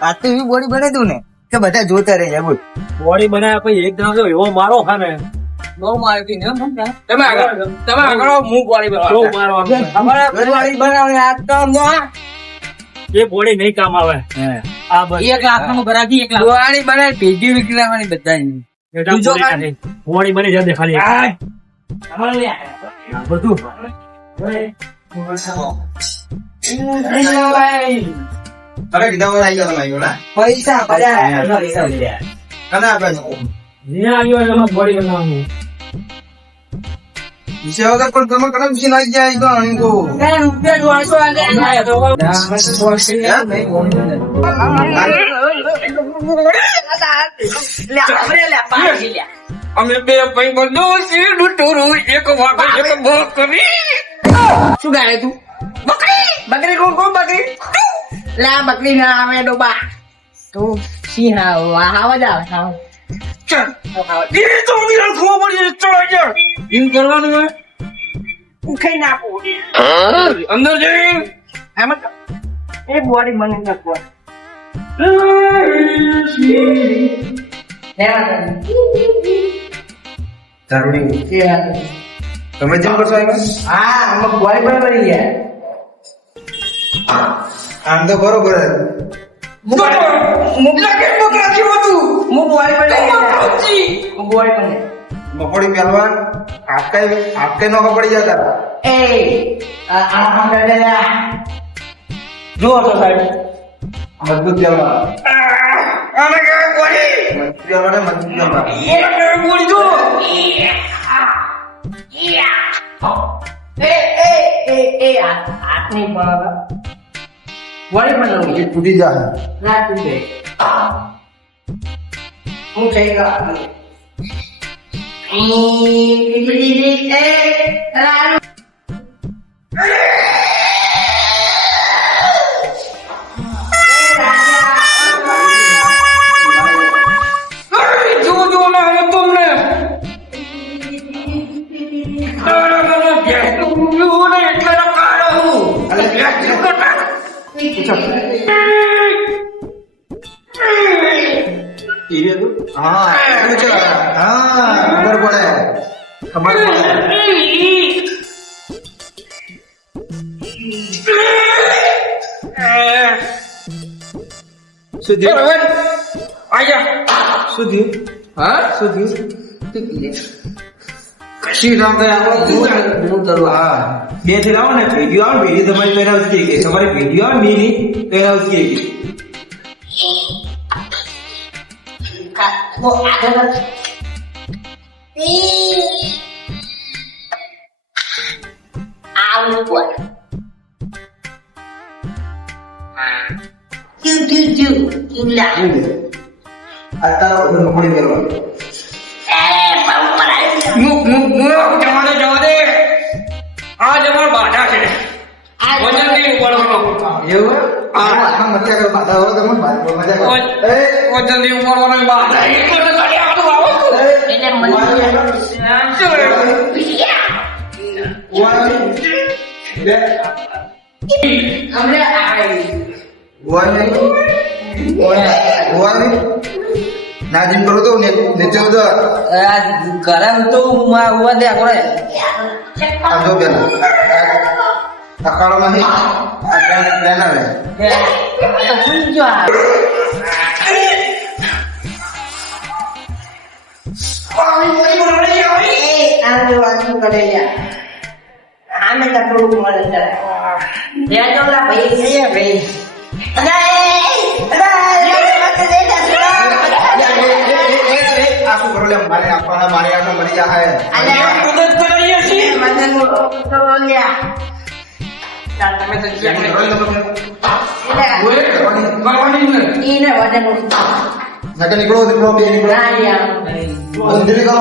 આજ તો એવી બોડી બનાવી દઉં ને કે બધા જોતા રહી જાય. બોલ બોડી બનાવ્યા પછી એક જણો જો એવો મારો હા ને બહુ મારતી ને તમે આગળ હું બોડી બહુ મારવાનો અમારે બોડી બનાવવાની આજ તો આમ જો હા. એ બોડી નહીં કામ આવે આ બસ 1 લાખનું ભરાતી 1 લાખ બોડી બનાવી ભેગી વિકલાવાની બધાની. બીજો બોડી બની જાય ખાલી બધું અરે કીધા વાર આવી ગયા તમે પૈસા પૈસા કને આપે છે જ્યાં આવ્યો એમાં બોડી બનાવવાનું વિશે વગર પણ તમે કને મશીન આવી જાય તો અહીં તો અમે બે ભાઈ બંધો ટોરું એક વાગે એક ભોગ કરી શું ગાય તું બકરી કોણ બકરી લા બકરી ના આવે ડોબા તું સિંહ આવા જ આવે એમ કરવાનું હોય ઉખાઈ નાખવું અંદર જઈ એમાં એ બોડી મને નાખવા જરૂરી તમે જેમ કરશો એમ હા આમાં બોડી પણ બની ગયા આમ તો બરોબર મુકલા કે બકરા જેવું હતું હું બોડી પણ મકોડી પહેલવાન આપકે નો પડી જતા એ આ જો તો સાહેબ મજબૂત પહેલવાન આને કે બોડી મજબૂત પહેલવાન મજબૂત પહેલવાન એ બોડી જો આટની બરાબર બોડી પણ લઉં એ તૂટી જાય ના તું છે હું થઈ ગયો હા એવું છે હા ખબર પડે શું થયું શું થયું હા શું થયું કશી રામ થાય હા બે થી આવો ને ભેગી આવો ને ભેગી તમારી પહેરાવતી ગઈ તમારી ભેગી આવો ને બેની પહેરાવતી ગઈ અત્યારે બધું મળી ગયેલું જવા દે આ જમા બાધા છે વજન નહીં ઉપાડવાનો એવું આખા મજા કરો બાધા હોય તમે મજા કરો વજન નહીં ઉપાડવાનો બાધા એક તો ગાડી આવું આવો એટલે ના જીમ કરો તો નીચે ઉધર ગરમ તો હુવા દે આપણે આમ જો પેલા અકાળો નહીં પ્લેન આવે તો ભૂલ ગયો આમે થોડુંક મળે ભાઈ આખું કરો લે મારે આપવાના મારે આખા મરી જાય નકે નીકળો નીકળો બે નીકળો જલ્દી કરો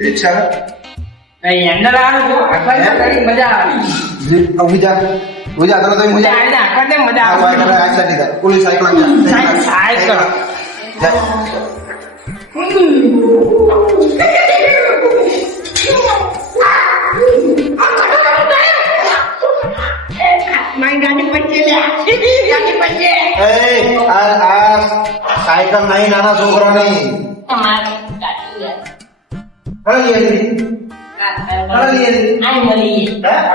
ઈચ્છા અંદર આવે મજા આવે ઉજા કરો તો મજા મજા આવે પોલીસ સાયકલ સાયકલ સાયકલ નહીં નાના છોકરા નહીં તમારે કાઢી લે. હળી હતી હળી હતી આઈ મળી.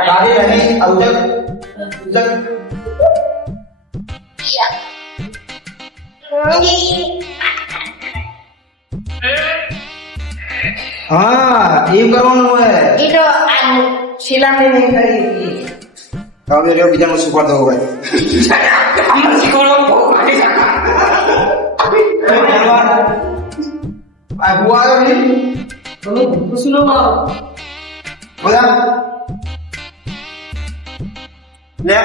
ગાડી નહીં ઉજક ઉજક હા એમ કરવાનું હોય એ તો આ શીલાને નહીં કરી હતી. હવે રહ્યો બીજાનું સુપાર દો ભાઈ આમાં શીખવાનો બહુ ભારી છે. આ બુઆ આવ્યો નહીં તમે પૂછનો માં બધા લે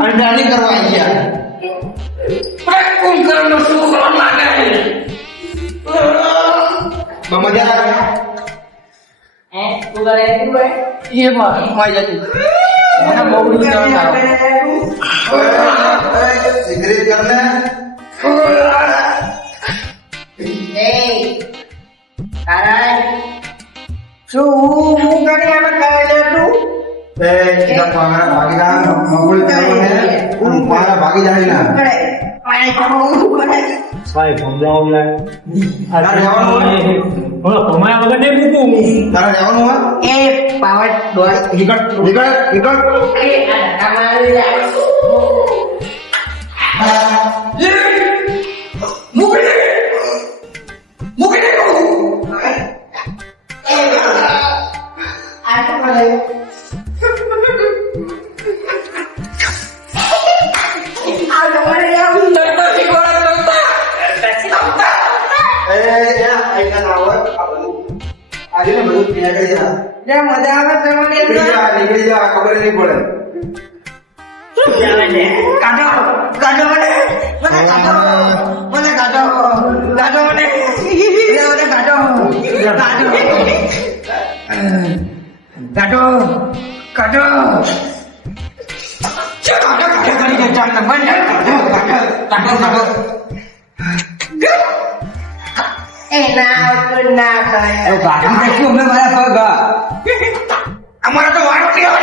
અંડાની કરવા આવી ગયા કુંકરનો છોકરો લાગે. મજા હે તું કરે તું કરે એ માં જતી મને બહુ સિગરેટ કરને એ તારા શું હું કરે આમાં કરે તું એ ઇધર પાગરા ભાગીલા મગુલ ચાલોને પાગરા ભાગી જાય ના કરે આય તો કરે ભાઈ સમજાવો યાર તારે રહેવાનું બોલો કમાયા વગર નહીં મૂકું તારે રહેવાનું હોય એ પાવર દોડ નીકળ નીકળ નીકળ એ આ તમારે મજા આવે નીકળી જા ખબર નહીં પડે કાઢો કાઢો મને કાઢો મને કાઢો કાઢો મને કાઢો કાઢો કાઢો કાઢો અમારા તો વારો થયો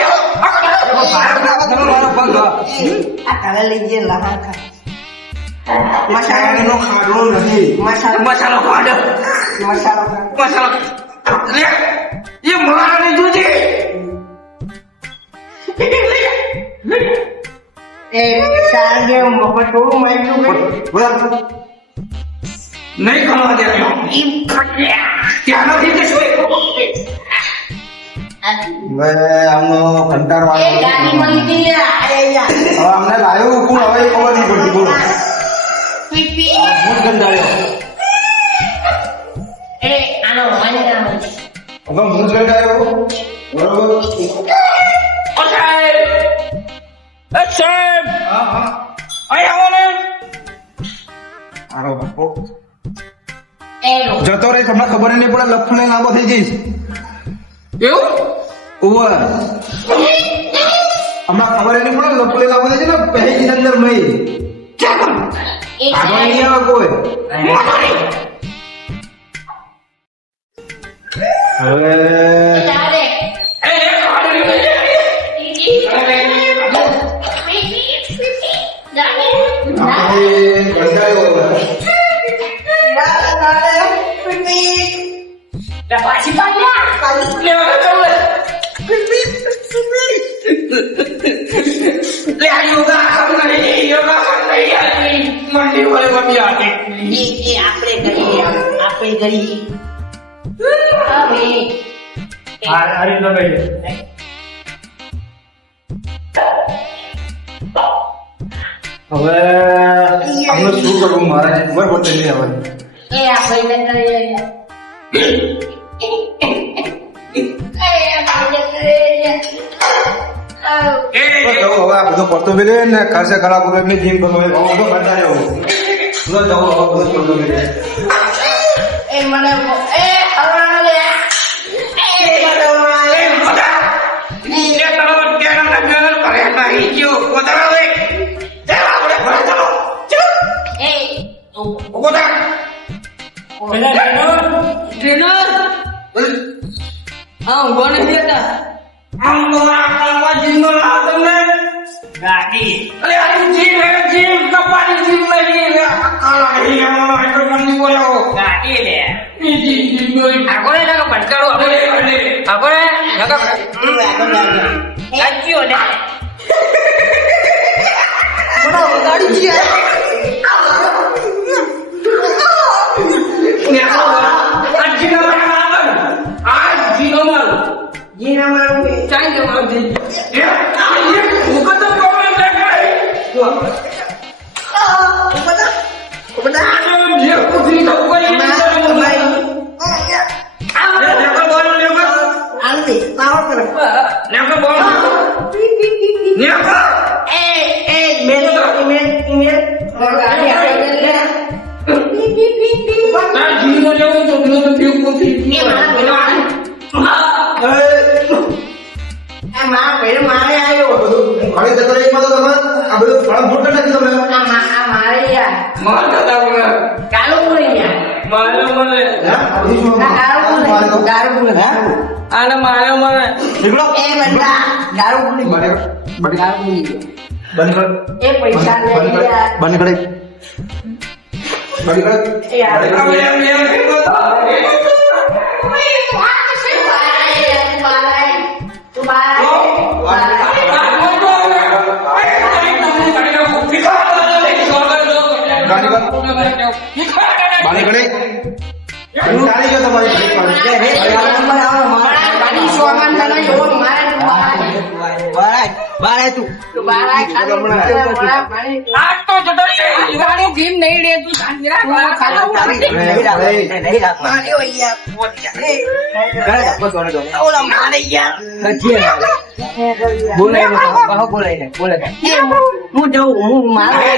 મસાલો ખાડો નથી મસાલો કાઢો મસાલો લે એ મારા ને જોજે એ સાંજે મફત થોડું માર્યું બોલા નહીં ખાવા દે એમ ખટ્યા ત્યાં નથી કે શું હવે આમનો કંટાળો એ ગાડી મળી ગઈ આયા હવે અમને લાવ્યો કોણ હવે એ ખબર નહીં પડતી બોલો પીપી ભૂત કંટાળ્યો એ આનો વાંચા હવે ભૂત કંટાળ્યો બરોબર ઓ સાહેબ એ સાહેબ હા હા અહીં આવો ને આરો બાપો એ જતો રહી તમને ખબર નહીં પડે લફણે લાંબો થઈ જઈશ એવું ઓવર હમણાં ખબર નહીં પડે લફણે લાંબો થઈ જાય ને પહેલી અંદર મહી એ આગળ નહીં આવે કોઈ હવે ચાલે એ આપણે કંટાળ્યો હવે. પાછી પાડ્યા લે આ યોગા કરું નહીં યોગા કરું નહીં મંડી વાલે મમ્મી આકે એ આપણે કરીએ હવે અરે તો ભાઈ હવે આપણે શું કરવું મારે ખબર પડતી નહીં હવે એ આપણે કરીએ હવે આ બધો પડતો મિલે ને ખર્ચે ખરાબ પૂરો એમની જીમ કરો બધો કરતા રહેવું બધો જવું હવે બધો પડતો મિલે એ મને એ હરવાનો લે એ બડવા લે બડા ની એ તરો કેરમ ના ગલ કરે નહીં જો કોતરા વે એ આપણે ભરા ચાલો એ તું કોતરા પેલા હા ઊંઘો નથી દેતા આમ તો આ જીનો લાવ તમને ગાડી અરે આ જીમ કપાની જીમ નહીં રે કાલા હિયાનો આટલો કંદી બોલાવો ગાડી લે આગળ એના ભટકાડો આગળ નકા સાચ્યો ને મને ગાડી છે જીના મારું ચાઈ જવાનું છે હું જઉં હું મારા